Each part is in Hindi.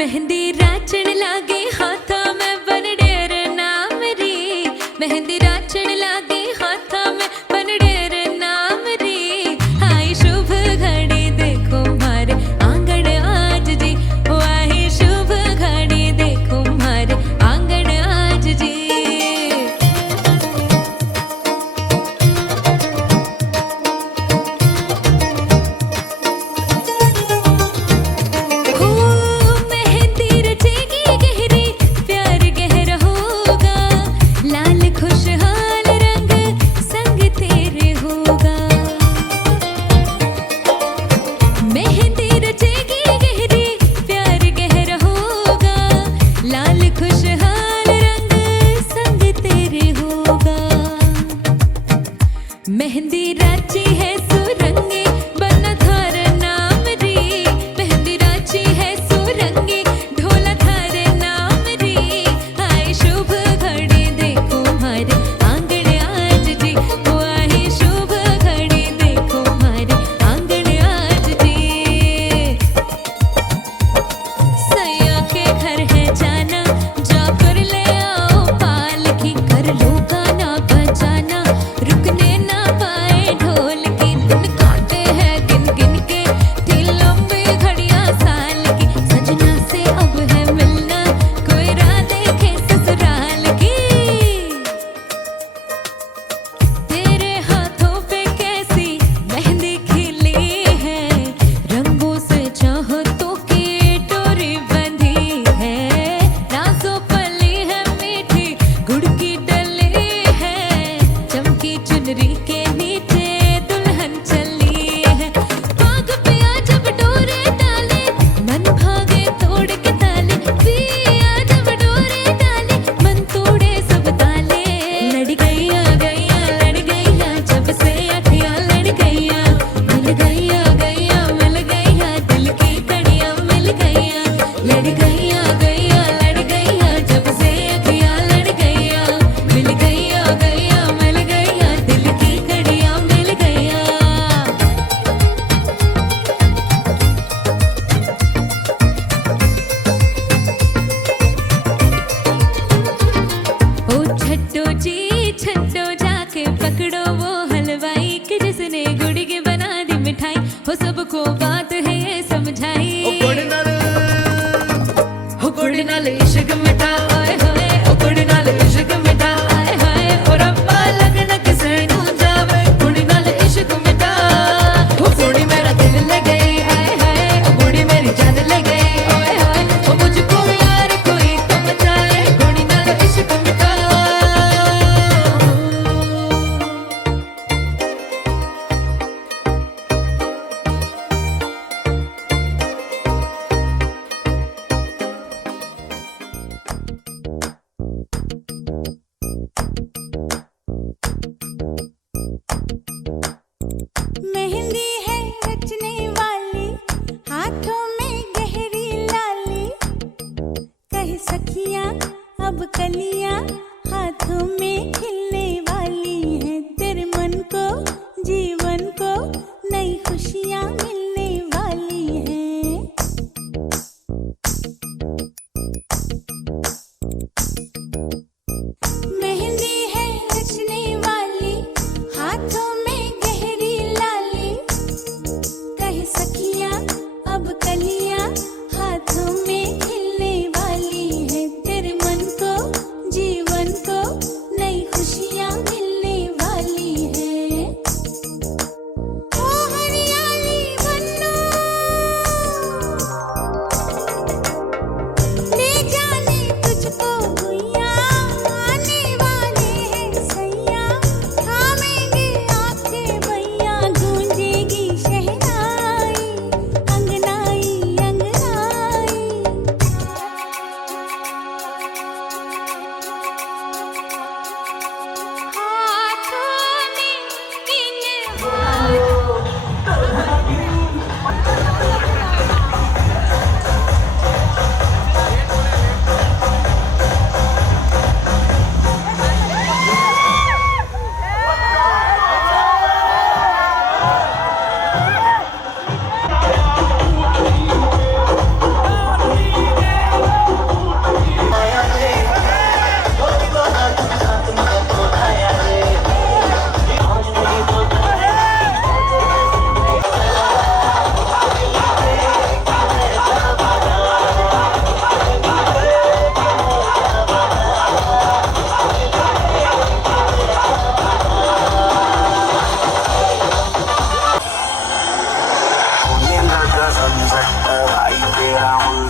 मेहंदी राचण लागे हाथा में बनडेर नाम री। मेहंदी राचण लागे हाथा में बनडेर नाम री। आई शुभ घड़ी देखो मारे आंगन आज जी। आई शुभ घड़ी देखो मारे आंगन आज जी। मेहंदी राची है सुरंगी बना थार नाम री। मेहंदी राची है सुरंगी ढोला थार नाम री। आई शुभ घड़ी देखो मारे आंगन आज जी। आई शुभ घड़ी देखो मारे आंगन आज जी। सैया के घर है जाना जाकर ले आओ पालकी। कर लो गाना बजाना रुकने ढोल की धुन काटे हैं गिन गिन के थी लंबी घड़ियां साल की। सजना से अब है मिलना कोई राह देखे ससुराल की। तेरे हाथों पे कैसी मेहंदी खिली है। रंगों से चाहतों की डोरी बंधी है। नाज़ों पली है मीठी गुड़ की डली है। चमकी चुनरी के छट्टो जाके पकड़ो वो हलवाई के जिसने गुड़ की बना दी मिठाई। हो सबको बात है ये समझाई। गुड़ नाल इश्क मिठा ओए होए। गुड़ नाल इश्क मिठा आए हाय। और अब्बा लगना किसे नू जावे गुड़ नाल इश्क मिठा। गुड़ी मेरा दिल ले गई आए हाय। गुड़ी मेरी जान ले गई ओए होए। मुझको यार कोई तो बचाए गुड़ी नाल इश्क मिठा। मेहंदी है रचने वाली हाथों में गहरी।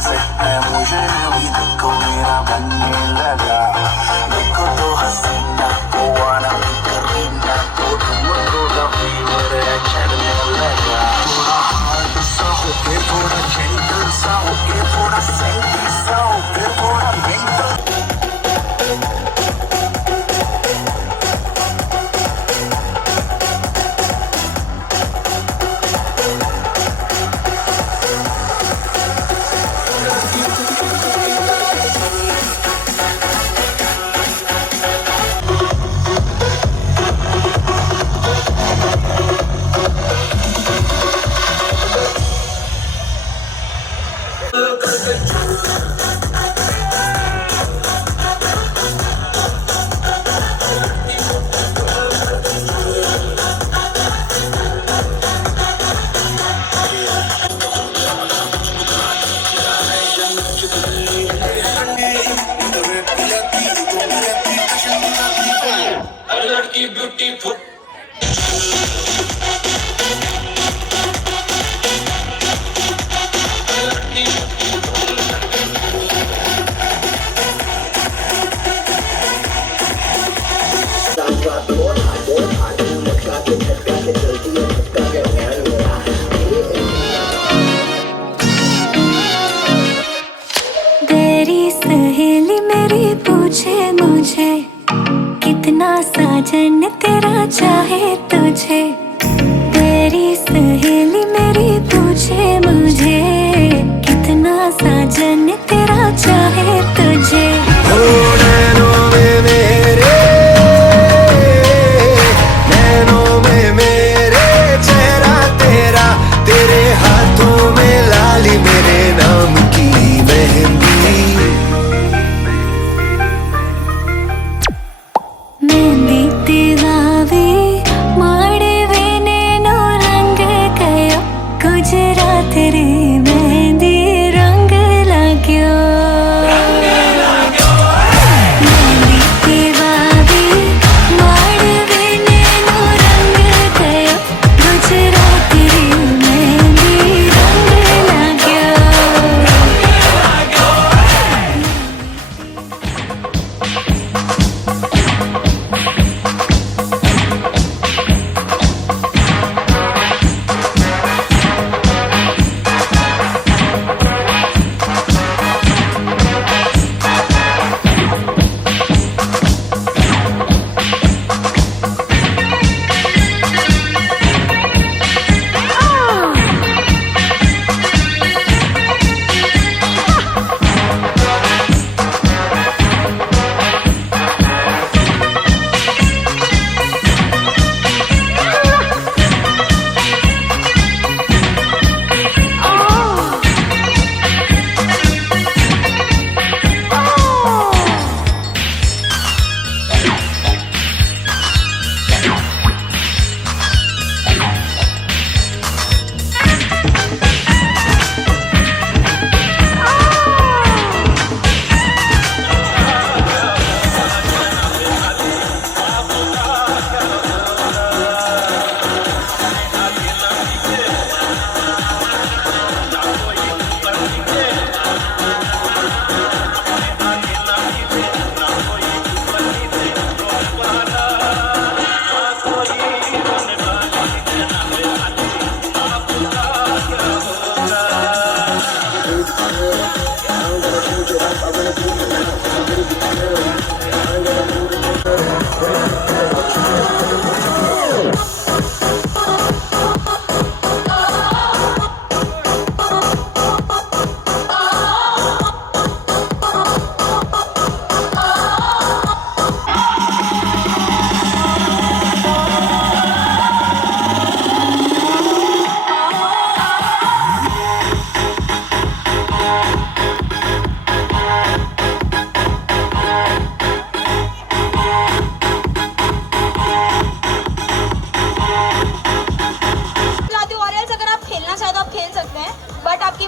से है मुझे अभी देखो मेरा बनने लगा। देखो तो हसीना वो आना भी करीना तो तुमको कभी मेरे चढ़ने लगा। थोड़ा हार्ड सा हो के थोड़ा जेंटल सा हो के थोड़ा सेंटी सा हो के थोड़ा मेंटल। Beautiful. तेरी सहेली मेरी पूछे मुझे कितना साजन तेरा चाहे तुझे। तेरी सहेली मेरी पूछे मुझे कितना साजन तेरा चाहे तुझे। नैनों में मेरे चेहरा तेरा, तेरे हाथों में लाली मेरे नाम की मेहंदी। मेहंदी तेरावे माड़वे नैनो रंग गयो गुजरात रे मेहंदी रंग लाग्यो। मेहंदी तेरावे माड़वे नैनो रंग गयो गुजरात रे मेहंदी रंग लाग्यो।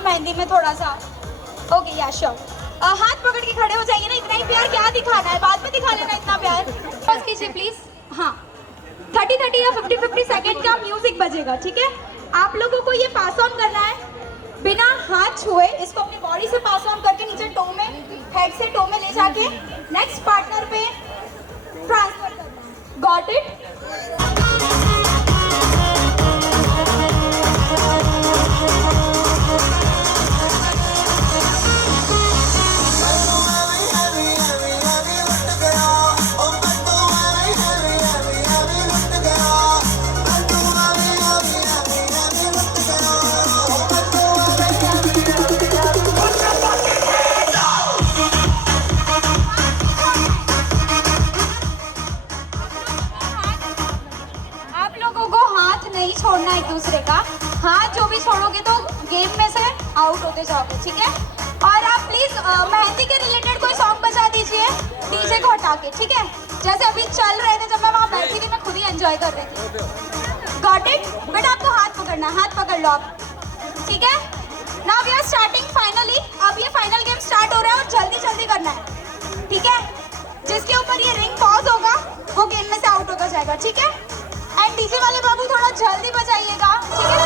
मेहंदी में थोड़ा सा ओके या श्योर। हाथ पकड़ के खड़े हो जाइए ना, इतना ही प्यार क्या दिखाना है, बाद में दिखा लेना इतना प्यार। बस कीजिए प्लीज। हाँ 30-30 या 50-50 सेकंड का म्यूजिक बजेगा, ठीक है। आप लोगों को ये पास ऑन करना है, बिना हाथ छुए इसको अपनी बॉडी से पास ऑन करके नीचे टो में, हेड से टो में ले जाके नेक्स्ट पार्टनर पे ट्रांसफर करना है। Got it? छोड़ना एक दूसरे का हाथ, जो भी छोड़ोगे तो गेम में से आउट होते जाओगे, ठीक है? और आप प्लीज मेहंदी के रिलेटेड कोई सॉन्ग बजा दीजिए डीजे को हटा के, ठीक है? जैसे अभी चल रहे थे, जब मैं वहाँ बैठी थी मैं खुद ही एंजॉय कर रही थी। Got it? बट आपको हाथ पकड़ना, हाथ पकड़ लो आप, ठीक है? Now we are starting finally. अब ये फाइनल गेम स्टार्ट हो रहा है और जल्दी जल्दी करना है, ठीक है? जिसके ऊपर ये रिंग पॉज होगा वो गेम में से आउट होता जाएगा, ठीक है? एंड डीजे वाले बाबू थोड़ा जल्दी बजाइएगा, ठीक है?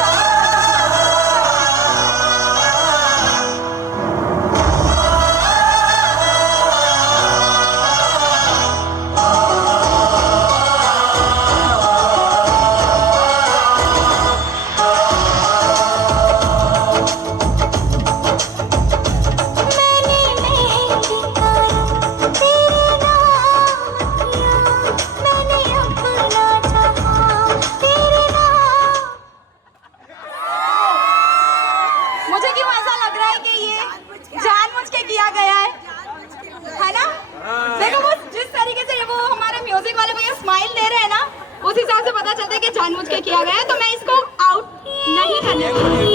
जानबूझ के किया गया है, तो मैं इसको आउट नहीं करने दूंगी।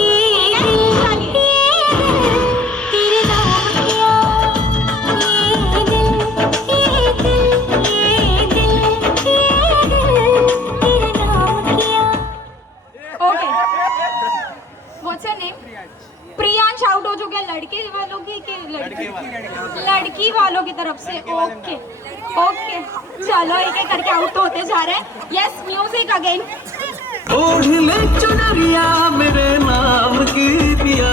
Okay, what's your name? Priyansh out हो चुके हैं लड़के वालों की लड़की वालों की तरफ से। ओके ओके, चलो एक एक करके आउट होते जा रहे हैं। Yes, music again. ओढ़ ले चुनरिया मेरे नाम की पिया,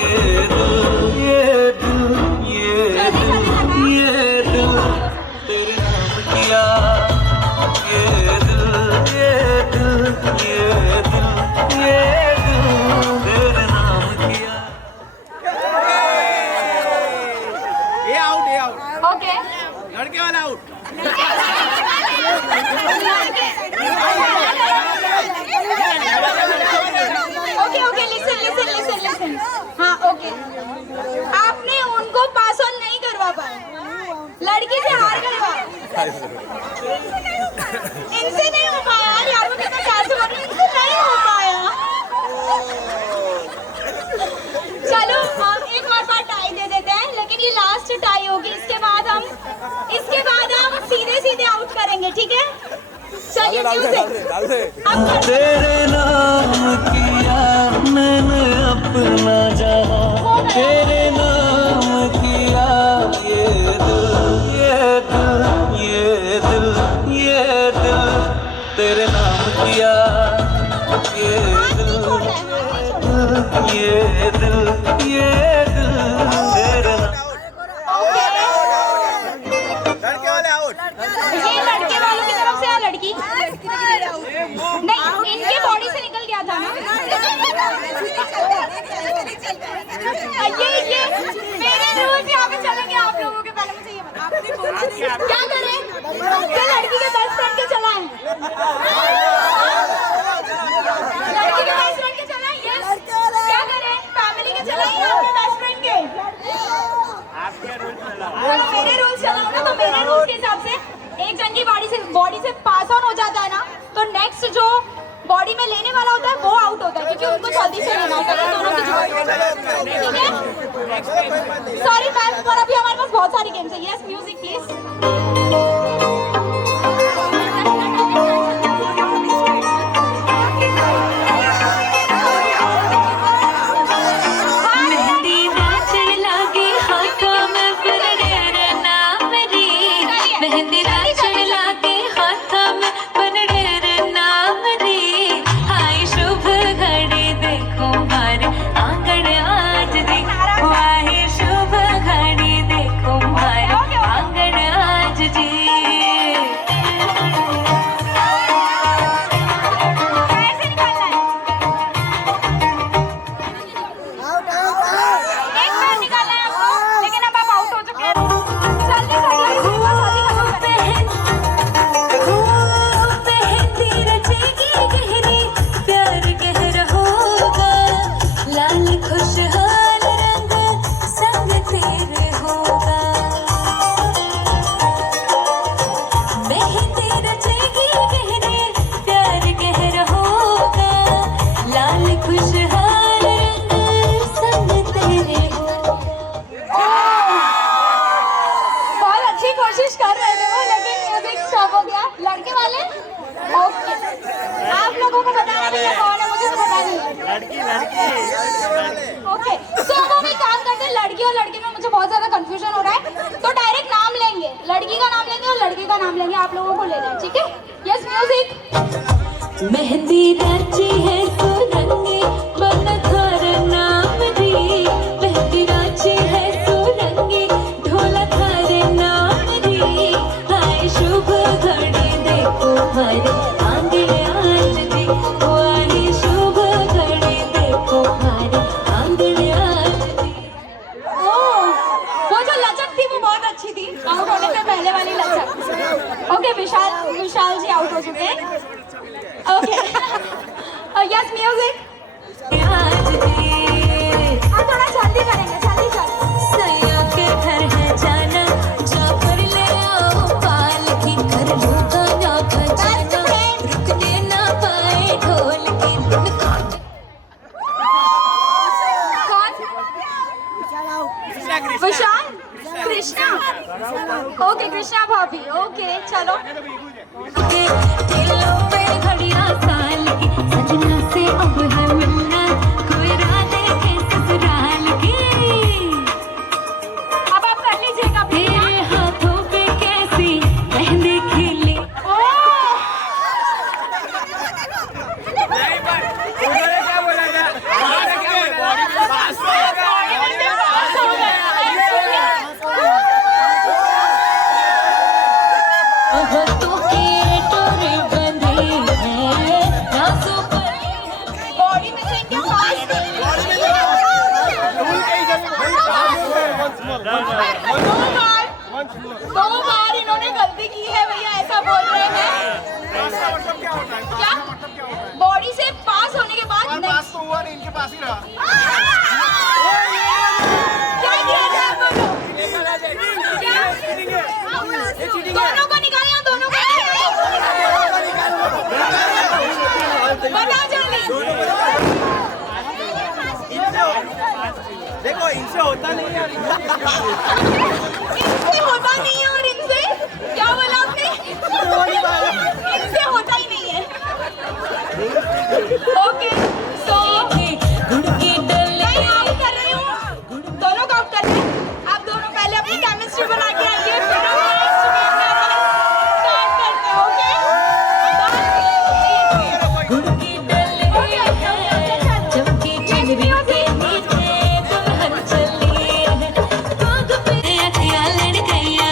ये दिल ये दिल ये दिल ये दिल तेरे नाम किया, ये दिल ये दिल ये दिल ये दिल तेरे नाम किया। ये आउट ओके, लड़के वाला out. Okay okay, listen listen listen listen. हाँ ओके, आपने उनको पास ऑन नहीं करवा पाए, लड़की से हार गए। इनसे नहीं हो पाया यार, मुझे तो कैसे बोल रही हूँ, इनसे नहीं हो पाया। चलो हम एक और बार टाई दे देते हैं, लेकिन ये लास्ट टाई होगी। इसके बाद हम सीधे सीधे आउट करेंगे, ठीक है? चलिए तेरे नाम किया मैंने अपना जहां, तेरे नाम किया, ये दिल ये दिल ये दिल ये दिल तेरे नाम किया, ये दिल ये दिल ये दिल तेरे नाम। लड़के वाले आउट। ये लड़के वालों की तरफ से है, लड़की नहीं, इनके बॉडी से निकल गया था ना। ये मेरे रूल्स यहाँ पे चलेंगे आप लोगों के। पहले मुझे ये बताओ क्या करें? क्या लड़की के बेस्ट फ्रेंड के चलाएं? लड़की के बेस्ट फ्रेंड के चलाएं? यस। क्या करें? फैमिली के चलाएं या अपने बेस्ट फ्रेंड के? मेरे रूल्स चलाओ ना, तो मेरे रूल्स के हिसाब से एक जन की बॉडी से पास ऑन हो जाता है ना, तो नेक्स्ट जो बॉडी में लेने वाला होता है वो आउट होता है, क्योंकि उनको जल्दी से लेना होता है दोनों की, ठीक है? सॉरी मैम, पर अभी हमारे पास बहुत सारी गेम्स है। Yes, music please. आंगन लोगों को बताना नहीं है कौन है, मुझे तो पता नहीं है। ओके, सो अब हम एक काम करते हैं, लड़की और लड़के में मुझे बहुत ज्यादा कंफ्यूजन हो रहा है, तो डायरेक्ट नाम लेंगे, लड़की का नाम लेंगे और लड़के का नाम लेंगे, आप लोगों को लेना है, ठीक है? Yes, music. मेहंदी राची है सुरंगी बनथर नाम दी, मेहंदी राची है सुरंगी ढोला थार नाम दी, हाय शुभ घड़ी देखो हमारे आंगन आज दी, आई शुभ घड़ी देखो हमारे आंगन आज दी। वो जो लचक थी वो बहुत अच्छी थी, आउट होने से पहले वाली लचक। ओके, विशाल जी आउट हो चुके हैं। Okay, yes, music. आज दी हम थोड़ा जल्दी करेंगे, जल्दी। सैया के घर है जाना, जाकर ले आओ पालकी, कर लो गाना बजाना, रुकने ना पाए ढोल की धुन। कौन? विशाल, कृष्णा। ओके, कृष्णा भाभी। ओके, चलो। दिलों पे घड़ियां साल की, सजना से अब है मिलना, कोई राधे के ससुराल की। अब आप कर लीजिएगा प्लीज। तेरे हाथों पे कैसी मेहंदी खिली, नहीं पर उन्होंने क्या बोला था? तो की टोरी बंधी है, रासों पर बॉडी में से इनके पास दो बार इन्होंने गलती की है भैया, ऐसा बोल रहे हैं। क्या? बॉडी से पास होने के बाद next- इनके पास ही रहा। क्या किया जाए बोलो? क्या? दोनों को निकालिए, दोनों को बताओ जल्दी। देखो इनसे होता नहीं है। इनसे होता नहीं है और इनसे क्या बोला आपने? इनसे होता ही नहीं है। ओके, सो गुड़ की डले मैं आउट कर रही हूँ, दोनों को आउट कर रहे हैं। आप दोनों पहले अपनी केमिस्ट्री बना के आइए, फिर हम नेक्स्ट गेम में स्टार्ट करते हैं। ओके, गुड़ की डले चमकी चुनरी के नीचे दुल्हन चली है, गोद पे अखियाँ लड़ गईया,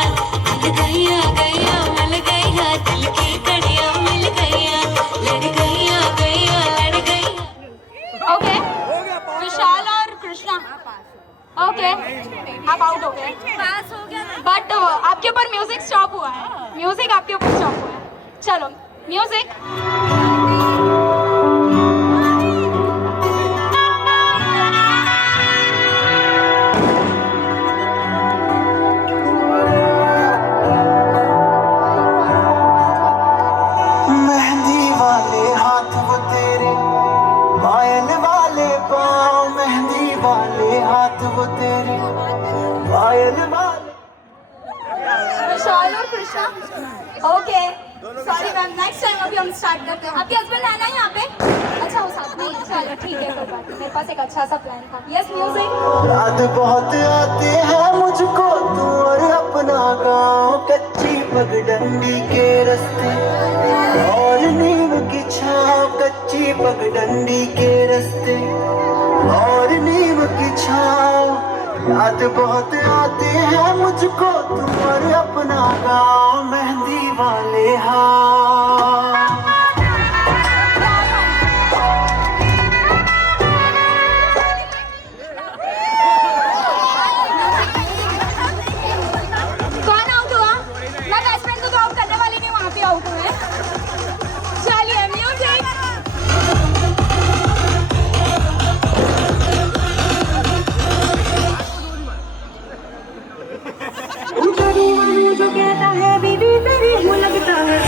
गईया गईया मिल गईया, दिल की कड़ियाँ मिल गईया, लड़ गईया गईया लड़ गईया। ओके, विशाल और कृष्णा। ओके, आप आउट हो गए। बट आपके ऊपर म्यूजिक स्टॉप हुआ है, म्यूजिक आपके ऊपर स्टॉप हुआ है। चलो, म्यूजिक। मेहंदी वाले हाथ वो तेरे, पायल वाले पाँव, मेहंदी वाले हाथ वो तेरे, पायल वाले। विशाल और Krishna. Okay, sorry ma'am, next time अभी हम स्टार्ट करते हैं। आपके हस्बैंड है ना यहाँ पे? अच्छा, वो साथ में ही है। चलो ठीक है, कोई बात नहीं, मेरे पास एक अच्छा सा प्लान था। Yes, music. याद बहुत आते हैं मुझको तू और अपना गाँव, कच्ची पगडंडी के रास्ते और नीम की छाँव, कच्ची पगडंडी के रास्ते और नीम की छाँव। याद बहुत आते हैं मुझको तू और अपना गाँव, मेहंदी वाले हाथ। कौन आउट हुआ? मैं बेस्ट फ्रेंड को तो आउट करने वाली नहीं, वहाँ पे आउट हुए। चलिए, म्यूजिक। जो कहता है बीवी तेरी वो लगता है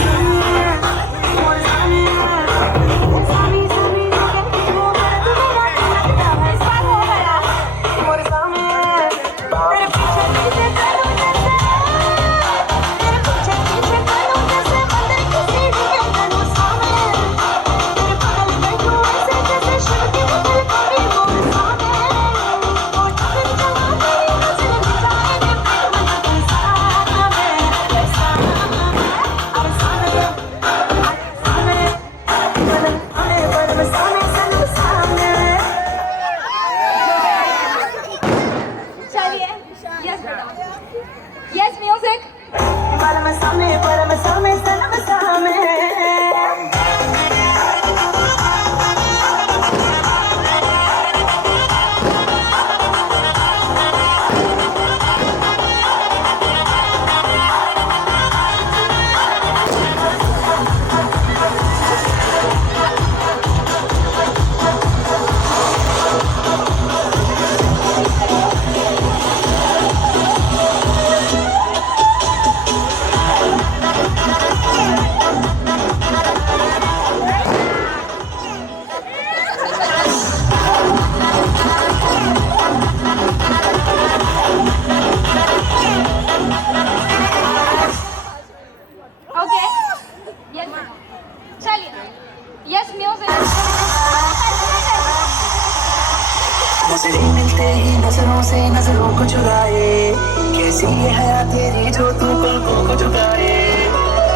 परम सामे सनम सामे ओके यस चलिए यस म्यूजिक नजरें मिलते ही नजरों से नजरों को चुराए कैसी ये हया तेरी जो तू पलकों को झुकाए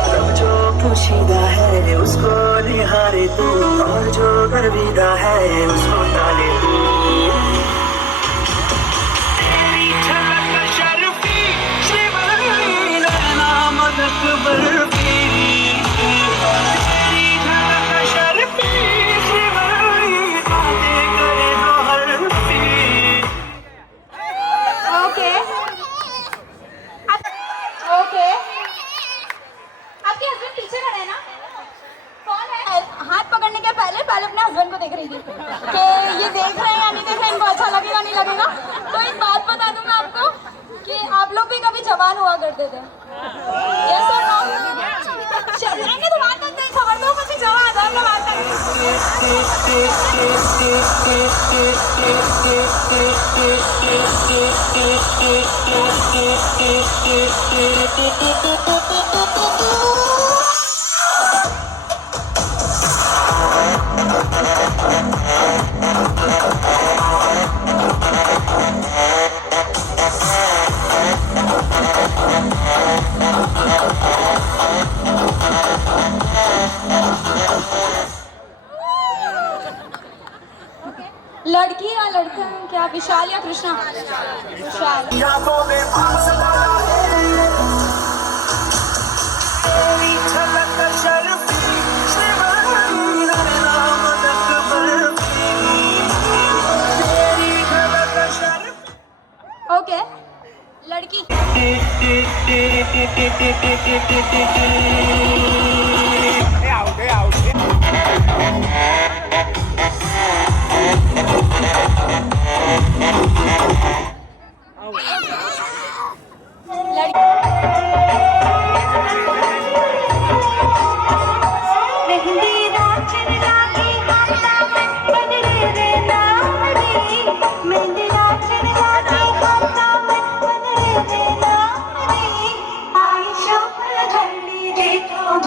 सब जो पोशीदा है उसको निहारे तू और जो गर्विदा है उसको टाले तू तेरी झलक शर्फी शिवरी नैना मदक बर्फी तेरी झलक शर्फी शिवरी बातें करे दो हरफी ओके ओके आपके हस्बैंड पीछे खड़े हैं ना कौन है हाथ पकड़ने के पहले अपने हस्बैंड को देख रही थी कि ये देख रहे हैं या नहीं देख रहे हैं इनको अच्छा लगेगा नहीं लगेगा तो एक बात बता दूं मैं आपको कि आप लोग भी कभी जवान हुआ करते थे यस और नो चलेंगे तो बात करते हैं खबर दो मुझे जवान हम लोग बात लड़की या लड़का क्या विशाल या कृष्णा विशाल यादों में फासला है तेरी झलक शर्फी शिवरी नैना मदक बर्फी तेरी झलक शर्फी ओके लड़की आई शुभ ठंडी देखो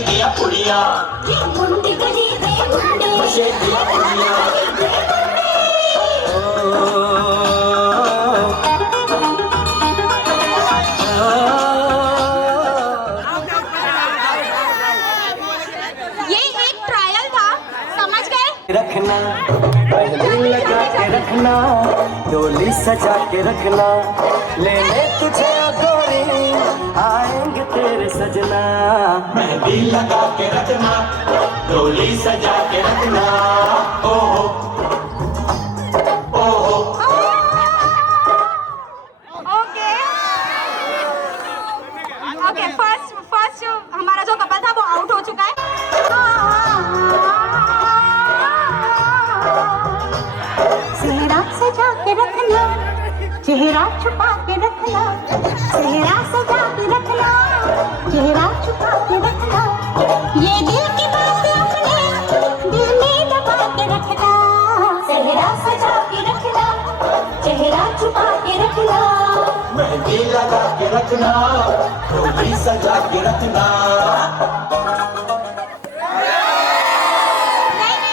दिया कुड़िया मुंडी गली दे मुंडे नशे दिया कुड़िया ये एक ट्रायल था, समझ गए? रखना पहले लगा के रखना डोली सजा के रखना लेने तुझे गोरी आएंगे तेरे सजना मेहंदी लगा के रखना डोली सजा के रखना ओहो ओहो ओके ओके, फर्स्ट जो हमारा जो कपल था वो आउट हो चुका है। चेहरा सजा के रखना, चेहरा छुपा के रखना, चेहरा सजा के रखना, चेहरा छुपा के रखना, ये दिल की बात अपने दिल में दबा के रखना, चेहरा सजा के रखना, चेहरा छुपा के रखना। मेहंदी लगा के रखना डोली सजा के रखना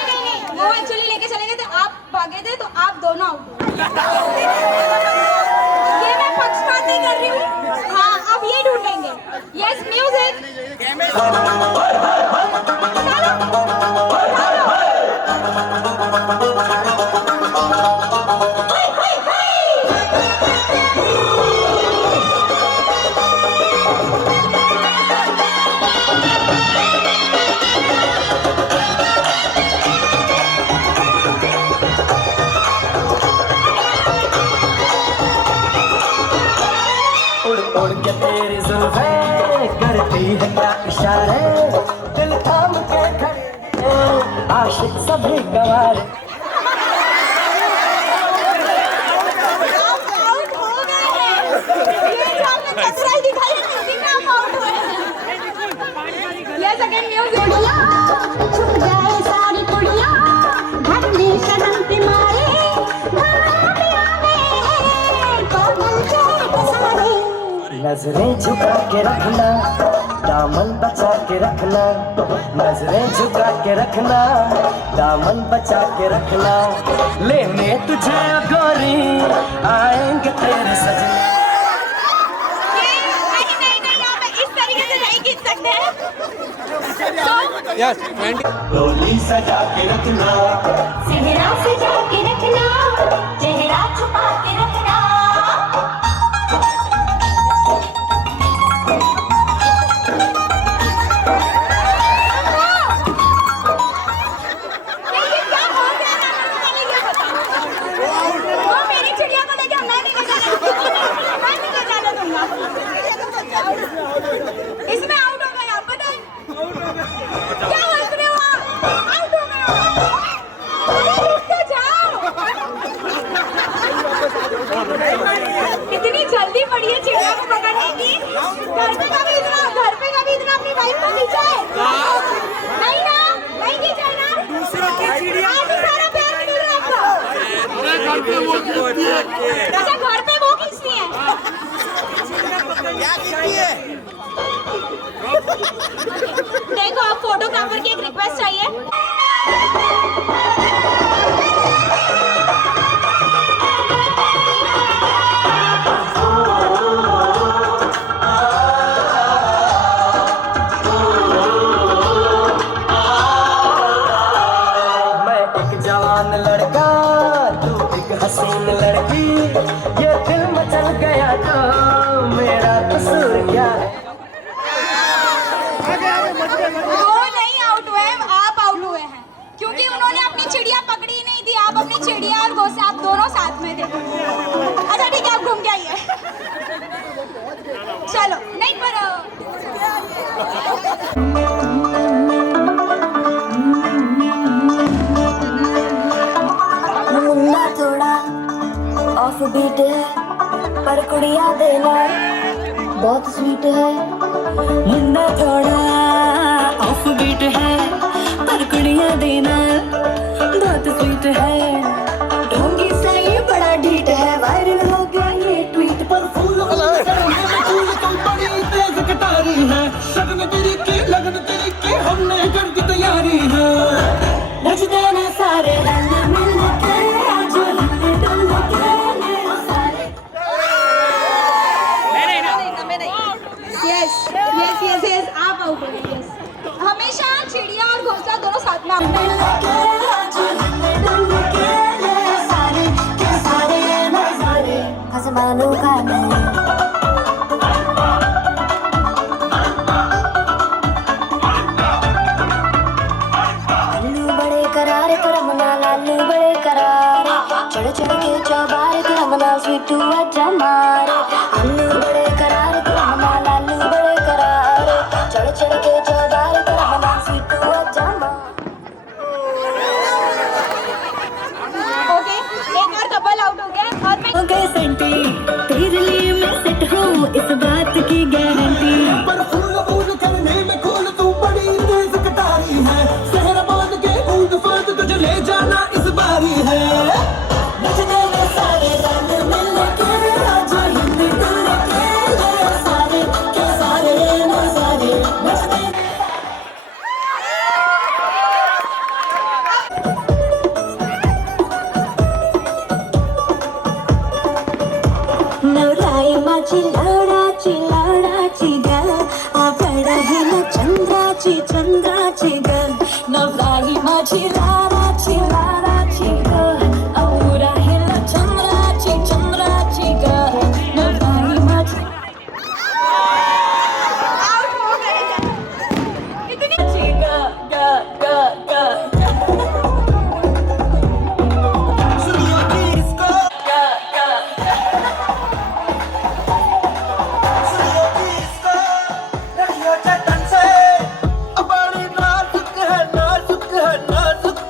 नहीं, वो एक्चुअली लेके चले गए थे, आप भागे थे तो आप दोनों आउट हो। ये मैं पक्षपात नहीं कर रही हूँ, हाँ अब ये ढूंढेंगे। Yes music. उड़ उड़ के तेरी जुल्फें करती है क्या इशारे दिल थाम के खड़े आशिक सभी गवारे आउट हो गए हैं। ये जो आपने कचरा ही दिखाया है, उसी में आप आउट हुए हैं। ये सेकंड म्यूजिक। छुप जाए सारी कुड़ियाँ, घर में शर्म के मारे, बारात आवे हैं, कोमल चोट सारे। नजरें झुका के रखना दामन बचा के रखना नजरें झुका के रखना दामन बचा के रखना लेने तुझे गोरी आएंगे तेरे सजने नहीं, यहाँ पे इस तरीके से नहीं खींच सकते हैं। डोली सजा के रखना चेहरा सजा के रखना, चेहरा छुपा के रखना। ये क्या हो गया? पहले ये बताओ। वो मेरी चिड़िया को लेके मैं नहीं ले जाने दूंगा। इसमें आउट हो गए आप, बताएं क्या हंस रहे हो आप? आउट हो गए हो। अरे रुक तो जाओ। इतनी जल्दी पड़ी है चिड़िया को पकड़ने की। घर पे कभी इतना अपनी वाइफ को खींचा है? नहीं ना, नहीं खींचा है ना। दूसरों की चिड़िया आज ही सारा प्यार मिल रहा है आपको। अच्छा, घर पे वो खींचती है। देखो, आप फोटोग्राफर की एक रिक्वेस्ट चाहिए। मैं एक जवान लड़का तू एक हसीन लड़की ये दिल मचल गया तो मेरा कसूर क्या है वो नहीं आउट हुए, आप आउट हुए हैं, क्योंकि उन्होंने अपनी चिड़िया पकड़ी ही नहीं थी। आप अपनी चिड़िया और घोंसे आप दोनों साथ में थे। अच्छा ठीक है, आप घूम के आइए। चलो, नहीं पर मुन्ना थोड़ा ऑफ बीट है पर कुड़िया देना बहुत स्वीट है। मुन्ना थोड़ा ऑफ बीट है पर कुड़िया देना बहुत स्वीट है। ढोंगी सा ये बड़ा ढीठ है, वायरल हो गया ये ट्वीट पर फूल बड़ी तेज कटारी है, लगन तेरी की लगन तेरी अपना आसमानों का आलू बड़े करारे करमना लालू बड़े करारे चढ़ चढ़ के चौबारे करमना स्वीटू अज्जा मारे आलू बड़े करारे करमना लालू बड़े करारे चढ़ चढ़ के चौबारे करमना स्वीटू अज्जा मारे ओके एक और कपल आउट हो गया और मैं ओके सेंटी तेरे लिए मैं सेट हूँ इस बात की गारंटी पर फूल बूंद करने में खोल तू बड़ी तेज कटारी है शहर बांध के कूद फांद तुझे ले जाना इस बारी है नचने में सारे रंग मिल के आज हिंदी तुल के सारे के सारे न सारे नचने नवराई माझी लाडाची लाडाची ग आवड आहे ना चंद्राची चंद्राची ग नवराई माझी लाडाची लाडाची ग आवड आहे ना चंद्राची चंद्राची ग नवराई माझी आउट हो गए इतनी ग ग ग ग सुनियो कि इसको ग ग सुनियो कि इसको रखियो चटन से बड़ी नाजुक है नाजुक है नाजुक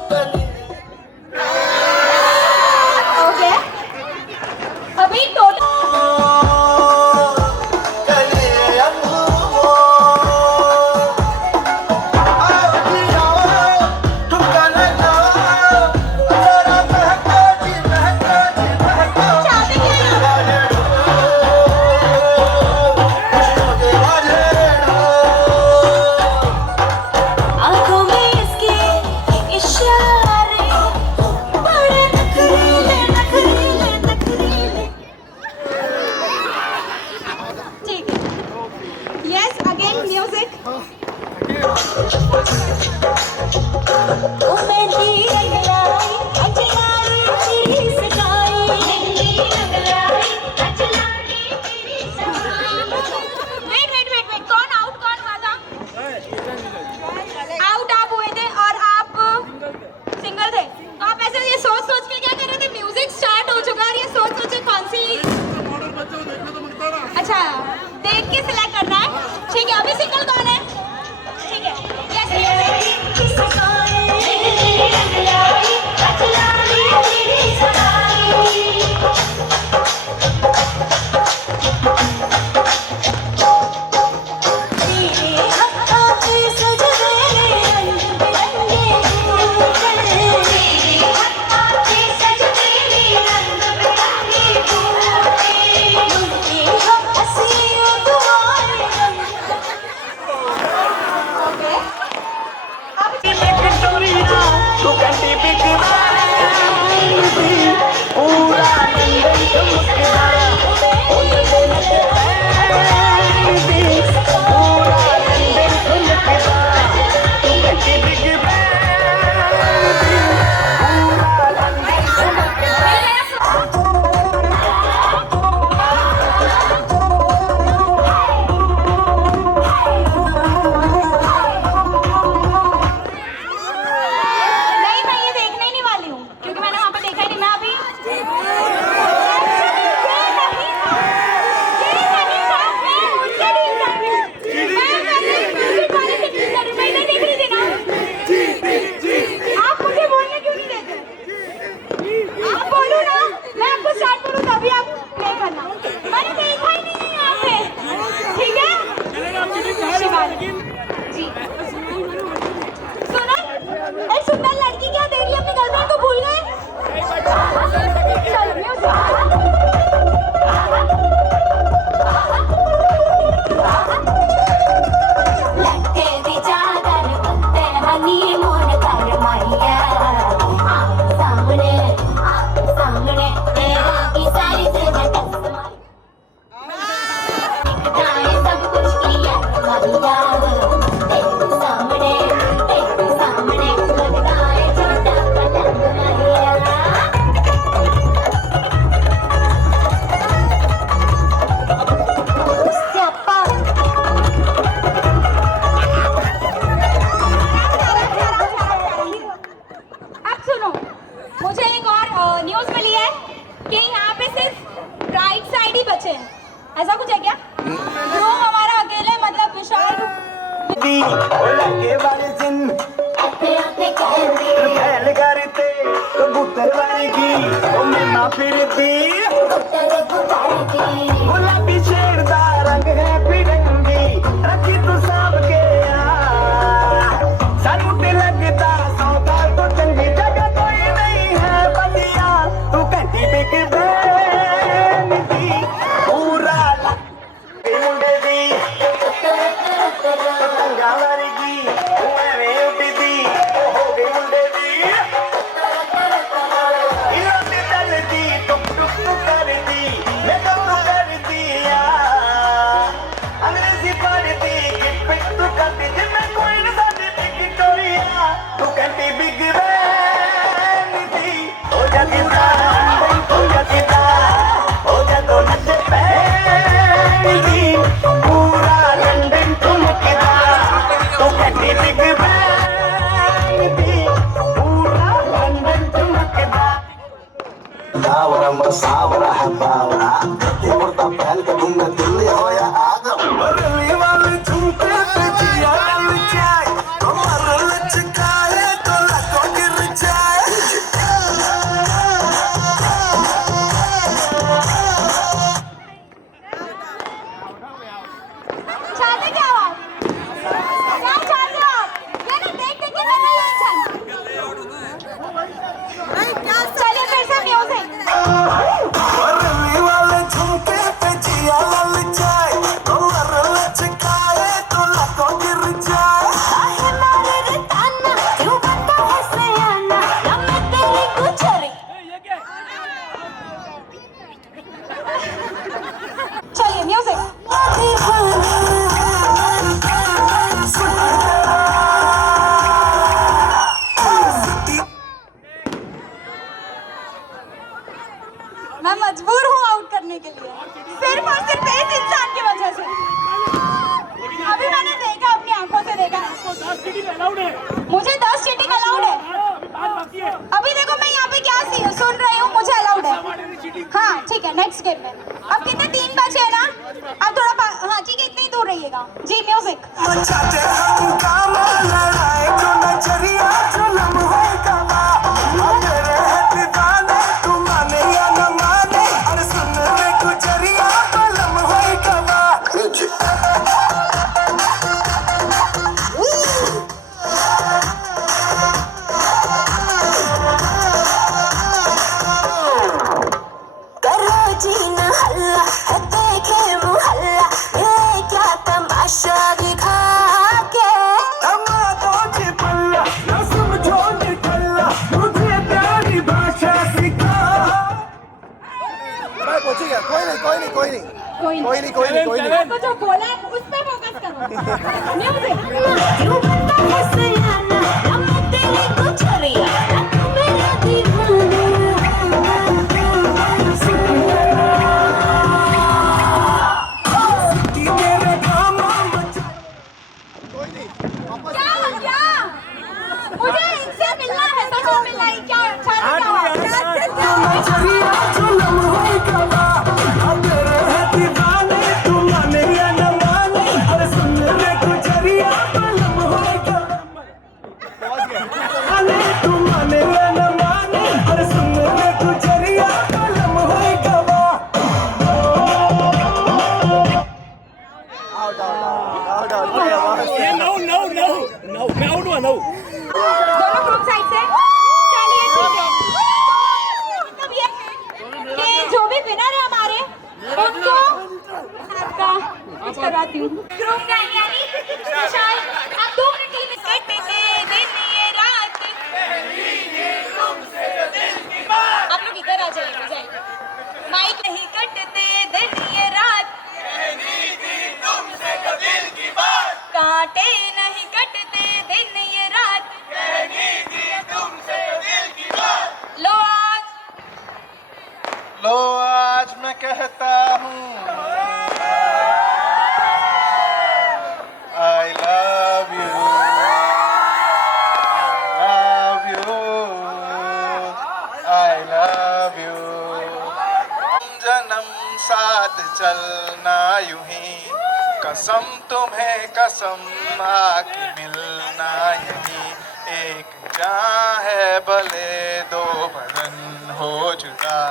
जगदा तू जगदा हो जदों नच पैंदी पूरा लंदन ठुमकदा तू कटी बिग बैंग दी पूरा लंदन ठुमकदा दावरा मसावरा है बावरा ये मुर्दा पहन के घूमने दिल्ली हो या आगरा बरली वाले झुमके पे जिया लचाए कमर लचकाए तो लको गिर जाए चाहते क्या हो आप? क्या चाहते हो आप? ये ना देख देख के मैंने यही छाना। चलिए फिर से म्यूजिक। बरली वाले झुमके पे जिया लचाए कमर लचकाए तो लको गिर जाए चलिए म्यूजिक। मैं मजबूर हूँ आउट करने के लिए सिर्फ और सिर्फ इस इंसान की वजह से। अभी मैंने देखा, अपनी आंखों से देखा। मुझे 10 चीटिंग अलाउड है। अभी देखो मैं यहाँ पे क्या सुन रही हूँ, मुझे अलाउड है। हाँ ठीक है, नेक्स्ट गेम में। अब कितने 3 बचे हैं ना? अब थोड़ा हाँ ठीक है, इतनी दूर रहिएगा जी। म्यूजिक। मचाते हंगामा लड़ाई जो नजरिया जो लम्हे गवा मेरे है दीवाने तू माने या न माने अरे सुन रे गुजरिया तो लम्हे गवा करो जीना हल्ला है देखे मुहल्ला ये क्या तमाशा दिखा के तमादो जी पल्ला न समझो निठल्ला मुझे प्यारी भाषा सिखा मैं पहुंच गया। कोई नहीं आपको जो बोला है उस पे फोकस करो। म्यूजिक। क्यों बनता है सयाना मैं तेरी गुजरिया तू मेरा दीवाना मेरे गामा मचा क्या मुझे इनसे मिलना है, सच में मिलना है। क्या नजरिया जो लम्हे गवा मेरे है दीवाने तू माने या न माने अरे सुन रे गुजरिया तो लम्हे गवा तू माने या न माने अरे सुन रे गुजरिया तो लम्हे गवा दोनों ग्रुप साइड से। चलिए ठीक है, मतलब ये कि जो भी विनर है हमारे उनको आपका कुछ करवाती हूँ। ग्रुप का यानी विशाल, आप दोनों टीम कटते दिन ये रात। आप लोग इधर आ जाइए। माइक नहीं कटते दिन ये रात कांटे नहीं कटते दिन ये रात लो आज मैं कहता हूँ I love you, I love you, जन्म साथ चलना यूं ही कसम तुम्हें कसम आके मिलना यही एक जान है भले दो बदन हो जुदा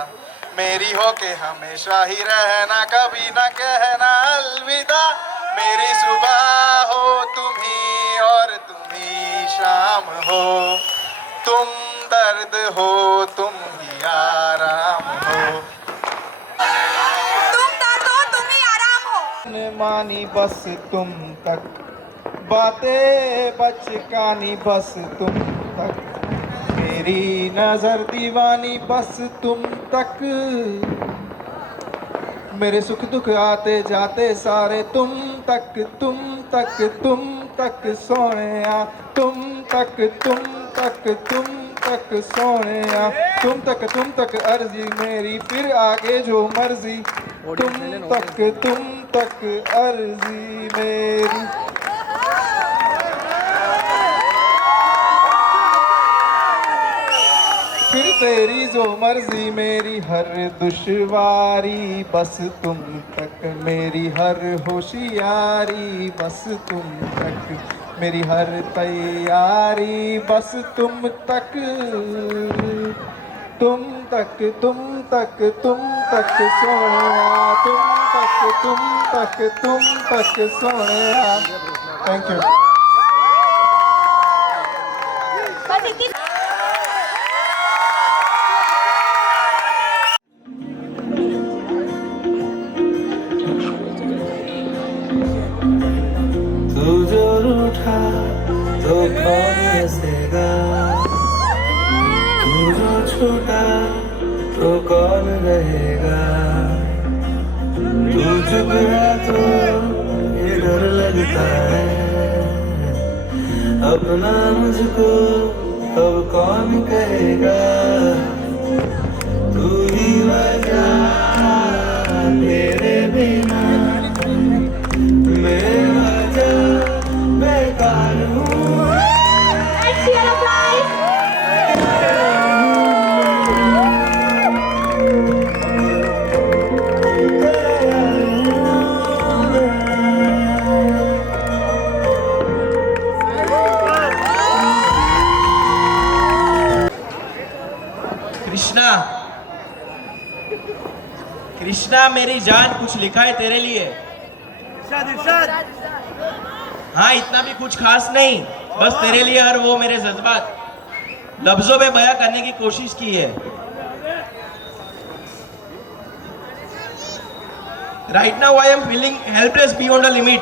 मेरी हो के हमेशा ही रहना कभी ना कहना अलविदा मेरी सुबह हो तुम ही और तुम ही शाम हो तुम दर्द हो तुम ही आराम हो तुम दर्द हो तुम ही आराम हो। मानी बस तुम तक बातें बचकानी बस तुम तक मेरी नजर दीवानी बस तुम तक मेरे सुख दुख आते जाते सारे तुम तक सोने तुम तक तक सोने तुम तक अर्जी मेरी फिर आगे जो मर्जी तुम तक अर्जी मेरी। फिर तेरी जो मर्जी मेरी हर दुश्वारी बस तुम तक मेरी हर होशियारी बस तुम तक मेरी हर तैयारी बस तुम तक सोया तुम तक सोया। Thank you. बस इतनी तू जो रूठा तो कौन हंसेगा, तू जो छूटा तो कौन रहेगा, तू चुप है तो ये डर लगता है, अपना मुझको अब कौन कहेगा, तू ही वजह तेरे बिना मैं बेकार हूँ। Let's hear applause. Krishna, Krishna मेरी जान कुछ लिखा है तेरे लिए। हाँ, इतना भी कुछ खास नहीं, बस तेरे लिए हर वो मेरे जज्बात लफ्जों में बयां करने की कोशिश की है। Right now I am feeling helpless beyond a limit,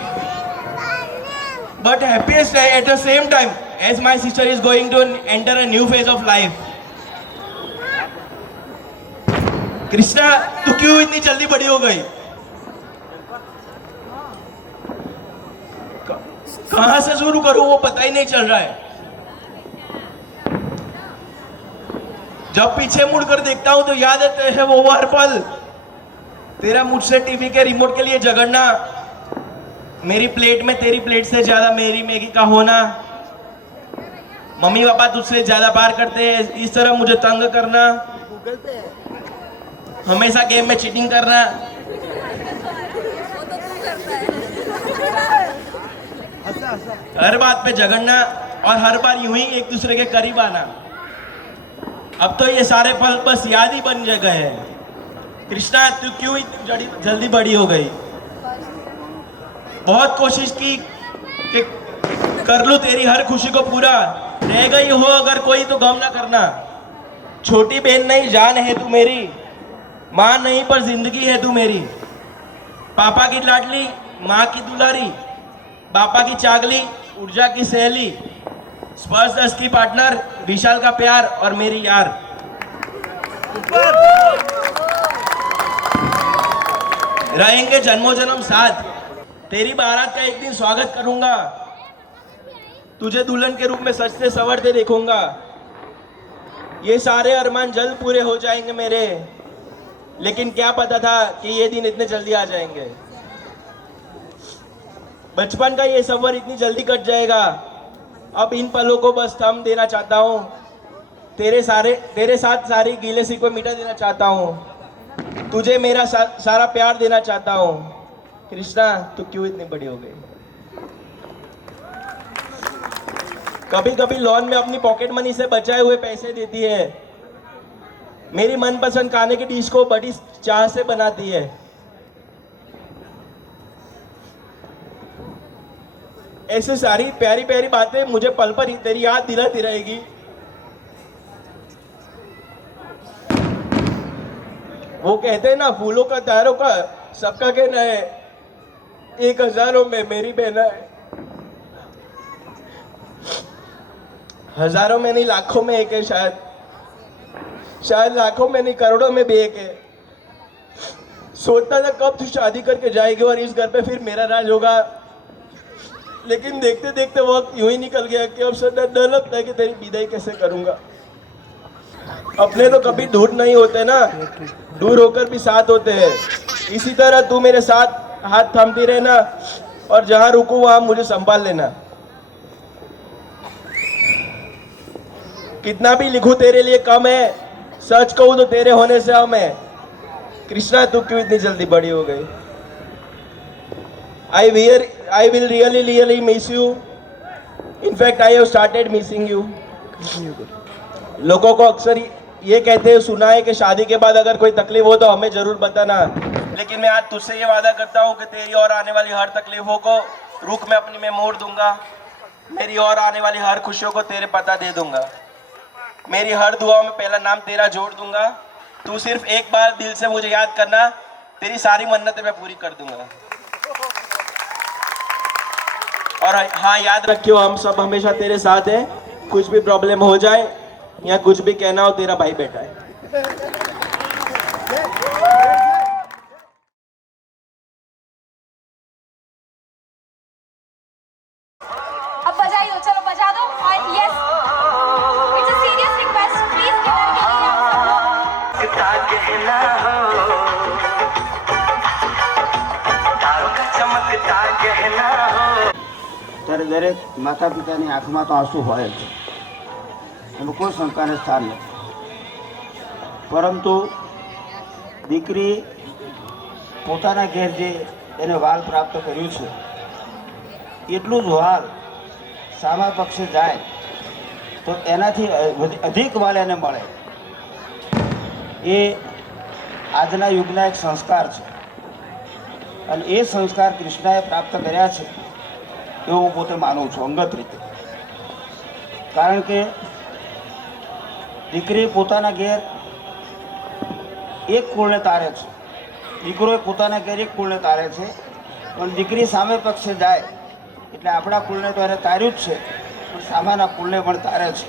but happiest at the same time as my sister is going to enter a new phase of life. Krishna, तू क्यों इतनी जल्दी बड़ी हो गई? कहां से शुरू करूं वो पता ही नहीं चल रहा है। जब पीछे मुड़कर देखता हूं तो याद आते हैं वो हर पल, तेरा मुझसे टीवी के रिमोट के लिए झगड़ना, मेरी प्लेट में तेरी प्लेट से ज्यादा मेरी मैगी का होना, मम्मी पापा तुझसे ज्यादा प्यार करते हैं इस तरह मुझे तंग करना, हमेशा गेम में चीटिंग करना, हर बात पे झगड़ना और हर बार यूं ही एक दूसरे के करीब आना। अब तो ये सारे पल बस याद ही बन गए हैं। कृष्णा, तू क्यों इतनी जल्दी बड़ी हो गई? बहुत कोशिश की कि कर लूं तेरी हर खुशी को पूरा, रह गई हो अगर कोई तो गम ना करना। छोटी बहन नहीं, जान है तू मेरी, माँ नहीं पर जिंदगी है तू मेरी। पापा की लाडली, माँ की दुलारी, पापा की चागली, ऊर्जा की सहेली, स्पर्श दस की पार्टनर, विशाल का प्यार और मेरी यार। रहेंगे जन्मों जन्म साथ, तेरी बारात का एक दिन स्वागत करूंगा, तुझे दुल्हन के रूप में सजते संवरते देखूंगा। ये सारे अरमान जल्द पूरे हो जाएंगे मेरे, लेकिन क्या पता था कि ये दिन इतने जल्दी आ जाएंगे। बचपन का ये सफर इतनी जल्दी कट जाएगा। अब इन पलों को बस थम देना चाहता हूँ, तेरे साथ सारी गिलेसी को मिटा देना चाहता हूँ, तुझे मेरा सारा प्यार देना चाहता हूँ। कृष्णा, तू क्यों इतनी बड़ी हो गई? कभी कभी लॉन में अपनी पॉकेट मनी से बचाए हुए पैसे देती है, मेरी मनपसंद खाने की डिश को बड़ी चाह से बनाती है। ऐसे सारी प्यारी प्यारी बातें मुझे पल पर तेरी याद दिलाती रहेगी। वो कहते हैं ना, फूलों का तारों का सबका कहना है, एक हजारों में मेरी बहना है। हजारों में नहीं, लाखों में एक है, शायद लाखों में नहीं, करोड़ों में भी एक है। सोचता था कब तू शादी करके जाएगी और इस घर पे फिर मेरा राज होगा, लेकिन देखते देखते वक्त यूं ही निकल गया कि अब सदा डर लगता है कि तेरी विदाई कैसे करूंगा। अपने तो कभी दूर नहीं होते ना, दूर होकर भी साथ होते हैं। इसी तरह तू मेरे साथ हाथ थामती रहना और जहां रुकूं वहां मुझे संभाल लेना। कितना भी लिखूं तेरे लिए कम है, सच कहूं तो तेरे होने से हम है। कृष्णा तू क्यों इतनी जल्दी बड़ी हो गई? I will really miss you. In fact, I have started missing you. लोगों को अक्सर ये कहते हैं सुना है कि शादी के बाद अगर कोई तकलीफ हो तो हमें जरूर बताना, लेकिन मैं आज तुझसे ये वादा करता हूँ कि तेरी और आने वाली हर तकलीफों को रुख में अपनी में मोड़ दूंगा। मेरी और आने वाली हर खुशियों को तेरे पता दे दूंगा। मेरी हर दुआओं में पहला नाम तेरा जोड़ दूंगा। तू सिर्फ एक बार दिल से मुझे याद करना, तेरी सारी मन्नतें मैं पूरी कर दूंगा। और हाँ, याद रखियो हम सब हमेशा तेरे साथ हैं। कुछ भी प्रॉब्लम हो जाए या कुछ भी कहना हो, तेरा भाई बैठा है। अब बजाइए, चलो बजा दो। और yes, it's a serious request, please किधर के लिए आप सब लोग। कितना कहना हो, तारों का चमकता कहना हो। ત્યારે દરેક માતા પિતાની આંખમાં તો આંસુ હોય જ, એમાં કોઈ શંકાને સ્થાન નથી. પરંતુ દીકરી પોતાના ઘેર જે એને વાલ પ્રાપ્ત કર્યું છે એટલું જ વાલ સામા પક્ષે જાય તો એનાથી અધિક વાલ એને મળે, એ આજના યુગના એક સંસ્કાર છે. અને એ સંસ્કાર કૃષ્ણાએ પ્રાપ્ત કર્યા છે એવું હું પોતે માનું છું અંગત રીતે. કારણ કે દીકરી પોતાના ઘેર એક કુળને તારે છે, દીકરો પોતાના ઘેર એક કુળને તારે છે, પણ દીકરી સામે પક્ષે જાય એટલે આપણા કુળને તો એને તાર્યું જ છે, પણ સામાના કુળને પણ તારે છે.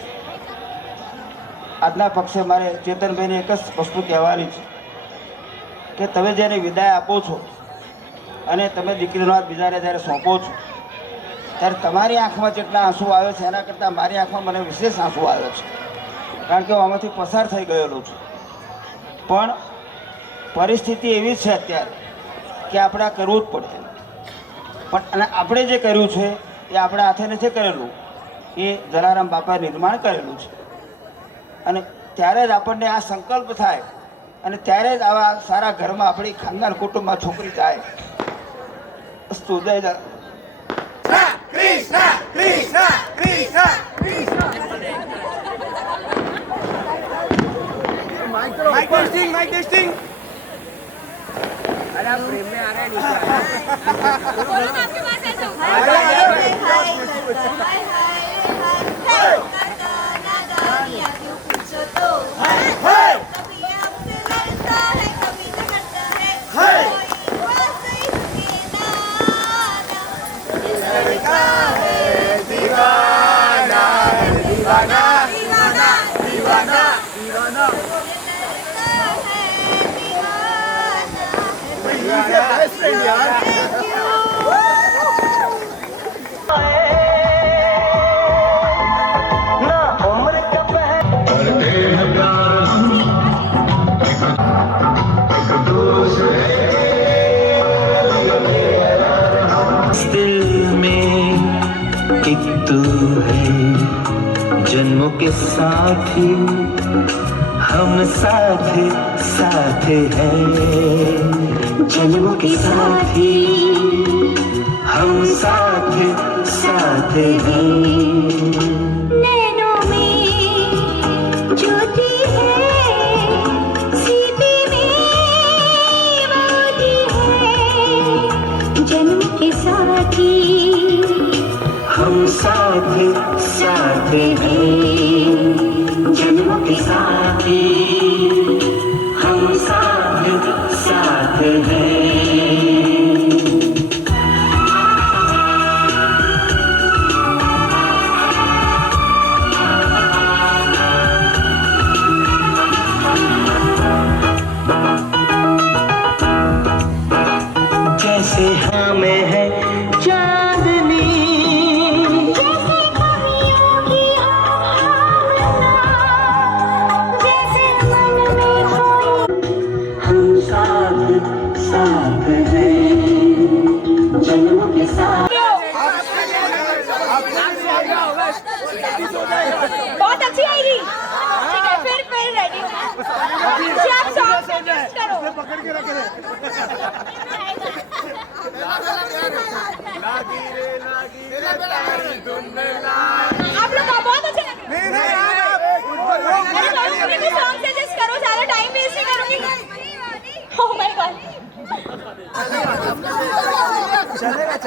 આજના પક્ષે મારે ચેતનભાઈને એક જ વસ્તુ કહેવાની છે કે તમે જ્યારે વિદાય આપો છો અને તમે દીકરીનો હાથ બીજાને જ્યારે સોંપો છો ત્યારે તમારી આંખમાં જેટલા આંસુ આવે છે એના કરતાં મારી આંખમાં મને વિશેષ આંસુ આવે છે, કારણ કે હું આમાંથી પસાર થઈ ગયેલો છું. પણ પરિસ્થિતિ એવી છે અત્યારે કે આપણે આ કરવું જ પડશે. પણ અને આપણે જે કર્યું છે એ આપણા હાથે નથી કરેલું, એ જલારામ બાપાએ નિર્માણ કરેલું છે. અને ત્યારે જ આપણને આ સંકલ્પ થાય અને ત્યારે જ આવા સારા ઘરમાં આપણી ખાનદાન કુટુંબમાં છોકરી જાય. અસ્તુ જય જય. Krishna, Krishna, Krishna, Krishna. Mic testing, mic testing. बोलो ना, आपके पास है तो। जन्मों के साथी हम साथ साथ हैं, जन्मों के साथी हम साथ साथ हैं. नैनों में ज्योति है, सीपी में मोती है, जन्म के साथी हम साथ साथ हैं, जन्मों के साथी हम साथ साथ हैं. जैसे हमें है चांदनी, जैसे कवियों की हो भावना, जैसे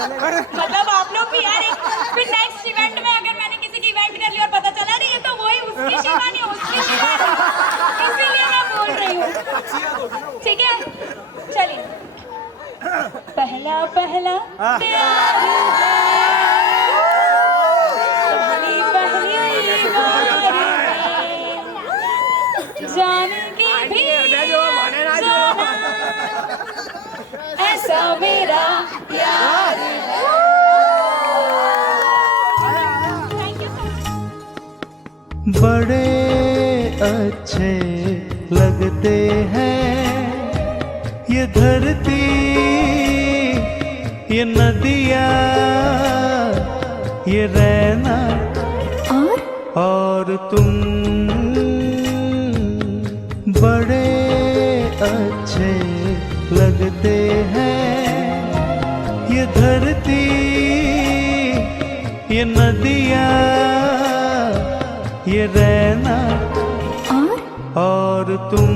मतलब आप लोग भी यार फिर नेक्स्ट इवेंट में अगर मैंने किसी की इवेंट कर ली और पता चला नहीं है तो वही उसकी शिवानी उसकी शिवानी, इसीलिए मैं बोल रही हूँ। ठीक है चलिए। पहला पहला प्यार है, पहली पहली बार है, जान की भी जाना, ऐसा मेरा प्यार है। Thank you so much. बड़े अच्छे लगते हैं ये धरती, ये नदियाँ, ये रहना और तुम। बड़े अच्छे लगते हैं ये धरती, ये नदियाँ, ये रहना और तुम।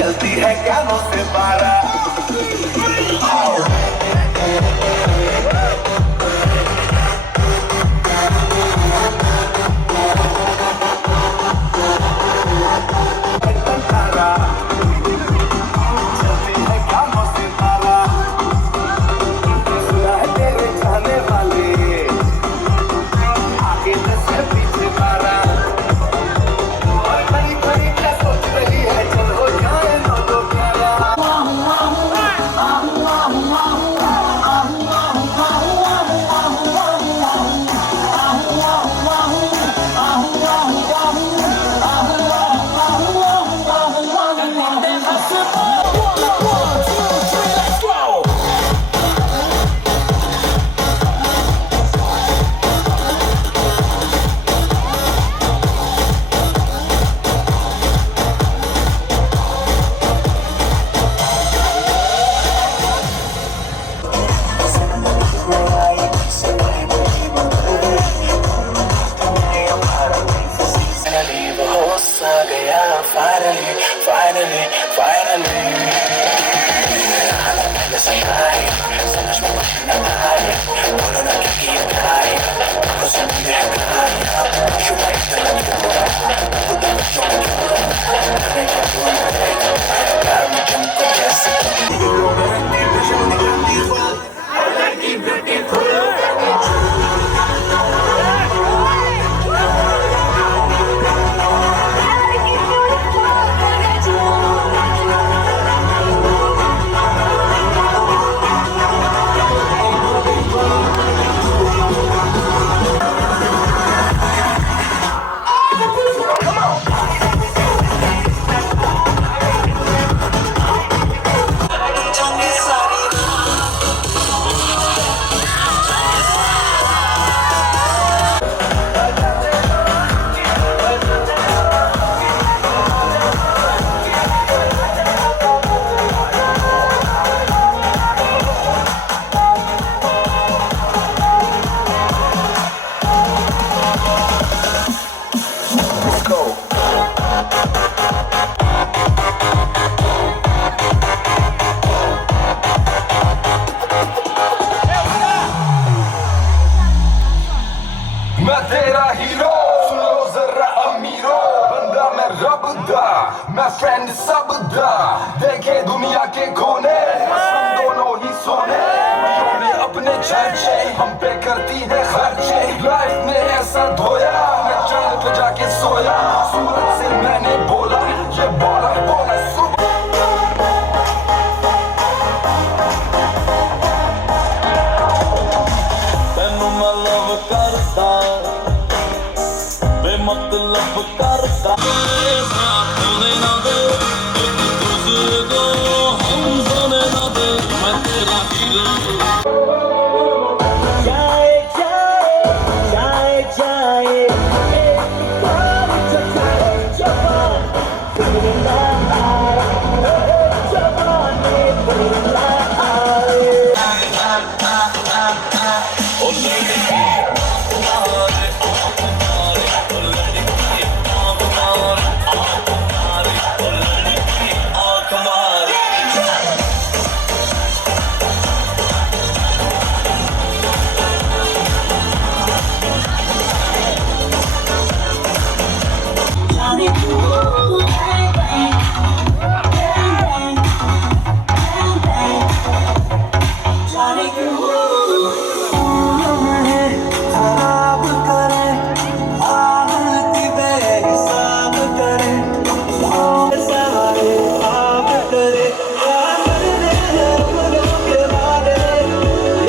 चलती है कानों से बारा। मैं फ्रेंड सब दा देखे दुनिया के कोने, हम दोनों ही सोने, उन्होंने अपने अपने चर्चे हम पे करती है खर्चे लाइफ में ऐसा धोया मैं चांद पे जाके सोया सूरज से मैंने बोला ये बोला बोला ਤੈਨੂੰ ਮੈਂ ਲਵ ਕਰਦਾ ਬੇਮਤਲਬ ਕਰਦਾ ਸਾਥ ਹੋਣੇ ਨਾ ਦੇ ਇੱਕ ਦੂਸਰੇ को हम होने ना दे मैं तेरा हीरो जाए जाए जाए जाए एक बार चकाए जवान फिरना आए जवानी फिरना आए खराब करे आदत बेहिसाब करे सारे आप करे के बारे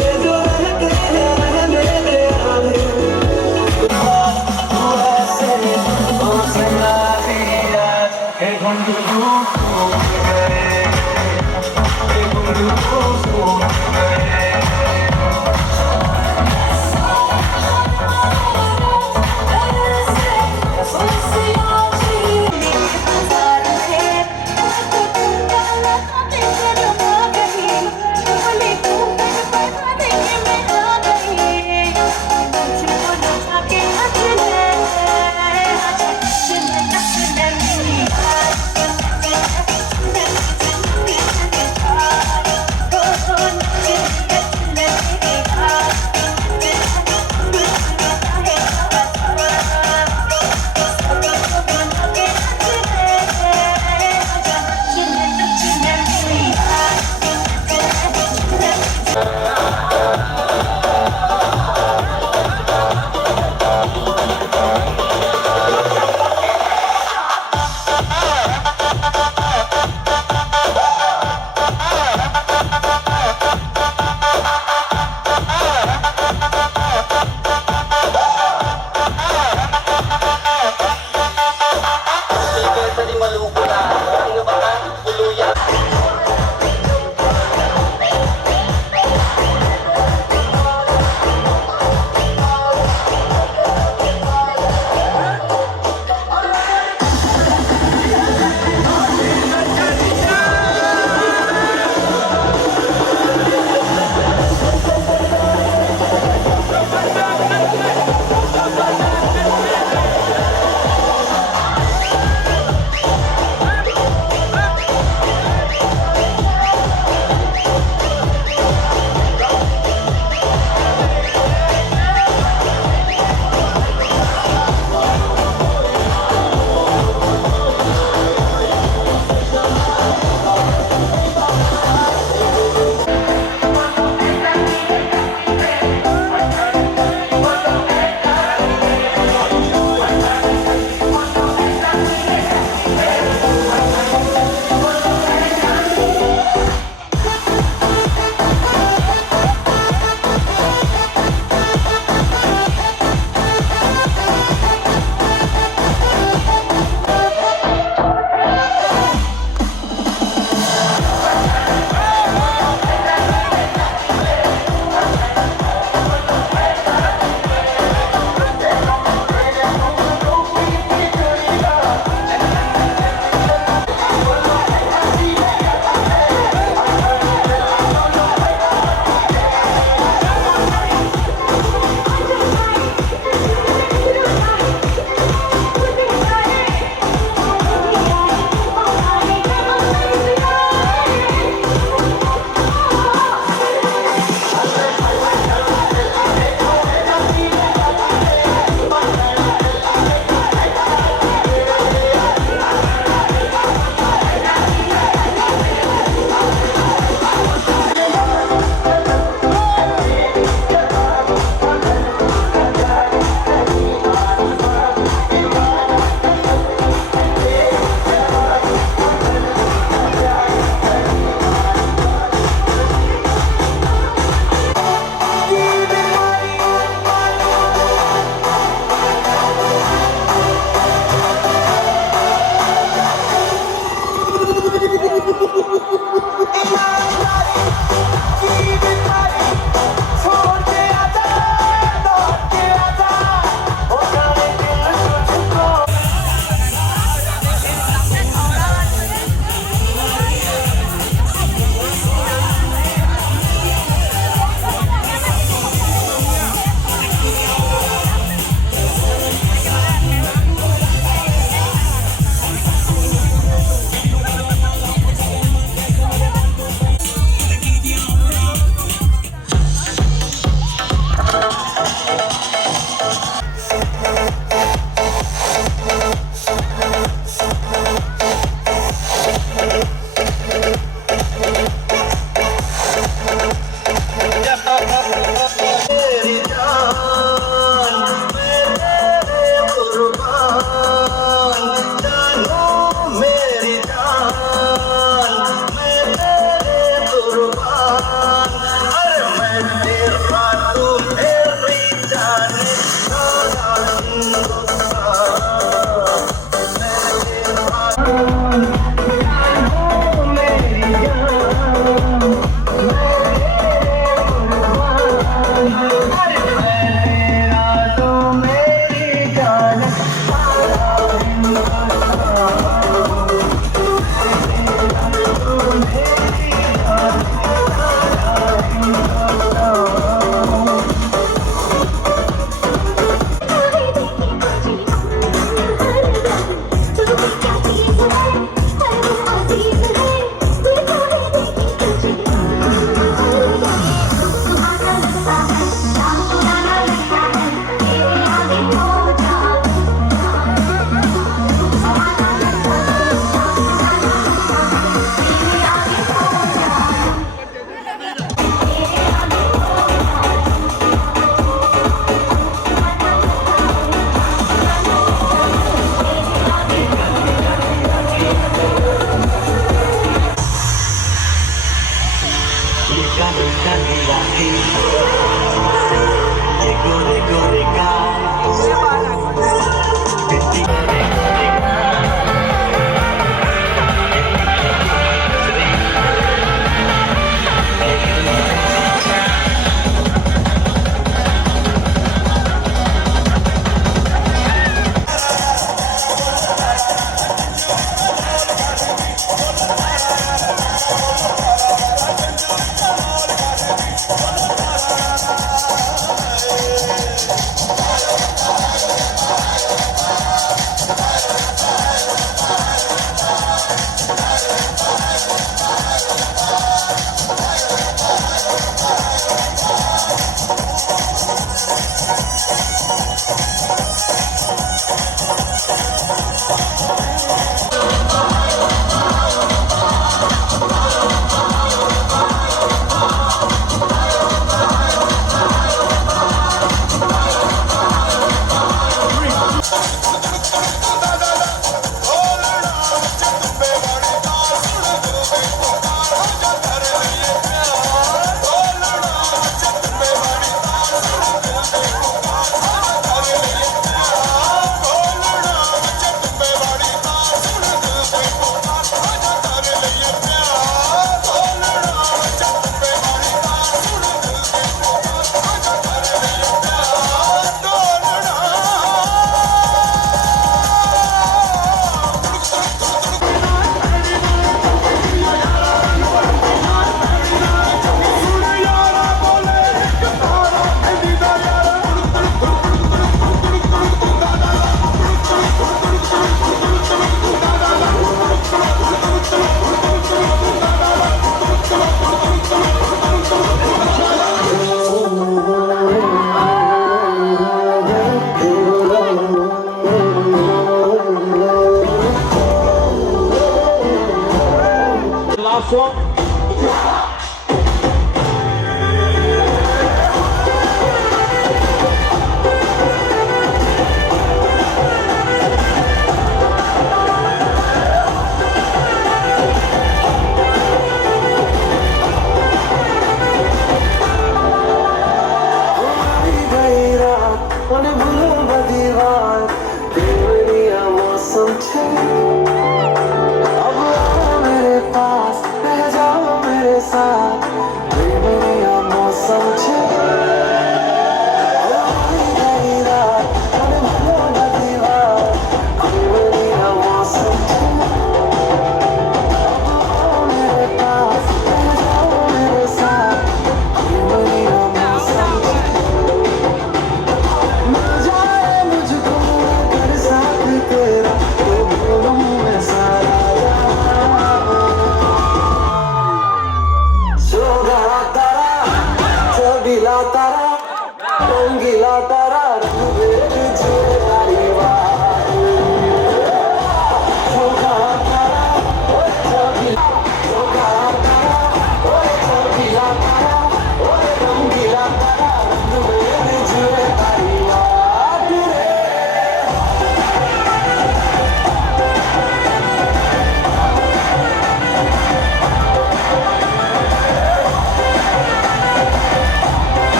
ये जो रहते हैं रहने दे आगे ऐसे हो सना दिया हे गुंडू करे हे गुंडू करे Go on, ये गोरे गोरे गाल बेटी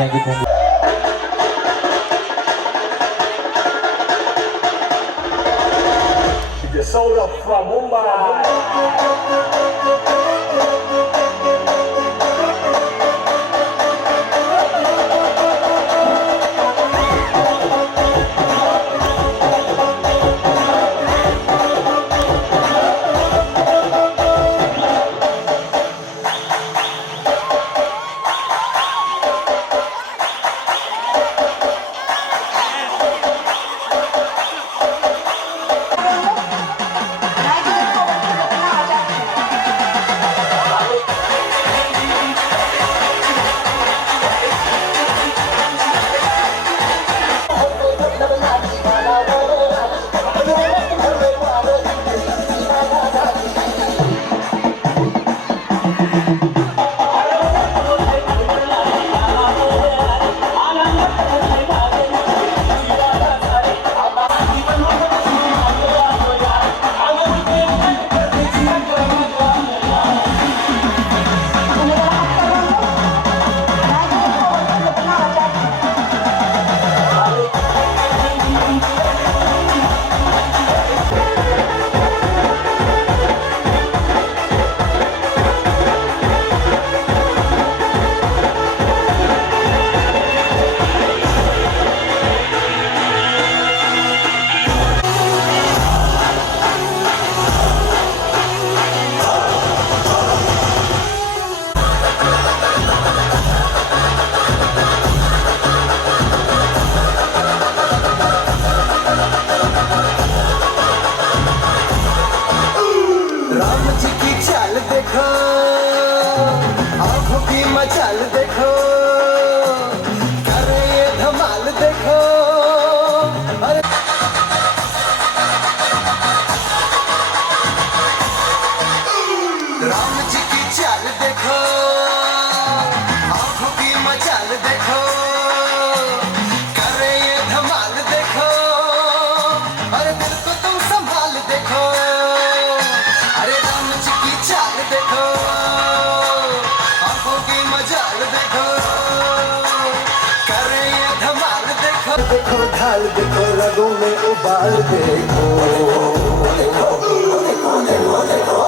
Thank you. Sold up from Mumbai. देखो ढाल देखो रगों में उबाल देखो देखो देखो देखो देखो